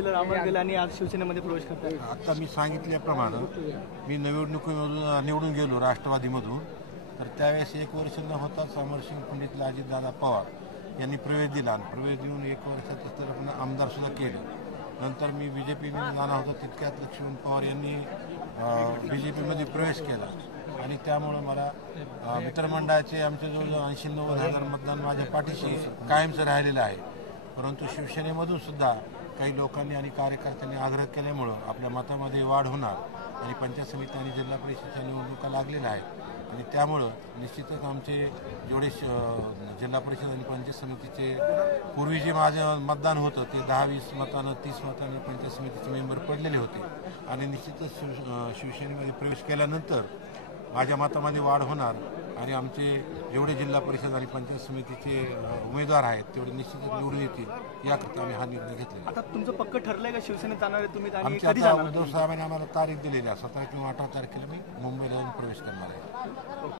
रामराज गेले आणि आज शिवसेनेमध्ये प्रवेश करतात. आता मी सांगितल्याप्रमाणे मी निवडणुकीमधून निवडून गेलो राष्ट्रवादीमधून, तर त्यावेळेस 1 वर्ष न होताच अमरसिंग पंडितला अजितदादा पवार यांनी प्रवेश दिला आणि प्रवेश देऊन 1 वर्षातच तर आपण आमदारसुद्धा केलं. नंतर मी BJPमध्ये जाणार होतो तितक्यात लक्ष्मण पवार यांनी BJPमध्ये प्रवेश केला आणि त्यामुळं मला मित्रमंडळाचे आमच्या जवळजवळ 80-90 हजार मतदान माझ्या पाठीशी कायमचं राहिलेलं आहे. परंतु शिवसेनेमधून सुद्धा काही लोकांनी आणि कार्यकर्त्यांनी आग्रह केल्यामुळं आपल्या मतामध्ये वाढ होणार आणि पंचायत समिती आणि जिल्हा परिषदेच्या निवडणुका लागलेल्या आहेत आणि त्यामुळं निश्चितच आमचे जेवढे जिल्हा परिषद आणि पंचायत समितीचे पूर्वी जे माझं मतदान होतं ते 10-20 मतानं 30 मतानं पंचायत समितीचे मेंबर पडलेले होते आणि निश्चितच शिवसेनेमध्ये प्रवेश केल्यानंतर माझ्या मतामध्ये वाढ होणार आणि आमचे जेवढे जिल्हा परिषद आणि पंचायत समितीचे उमेदवार आहेत तेवढे निश्चितच निवडून येतील याकरता आम्ही हा निर्णय घेतलेला. आता तुमचं पक्क ठरलंय का शिवसेनेत जाणार आहे तुम्ही? आमच्या आता उद्धव साहेबांनी आम्हाला तारीख दिलेली आहे 17 किंवा 18 तारखेला मी मुंबईला जाऊन प्रवेश करणार आहे.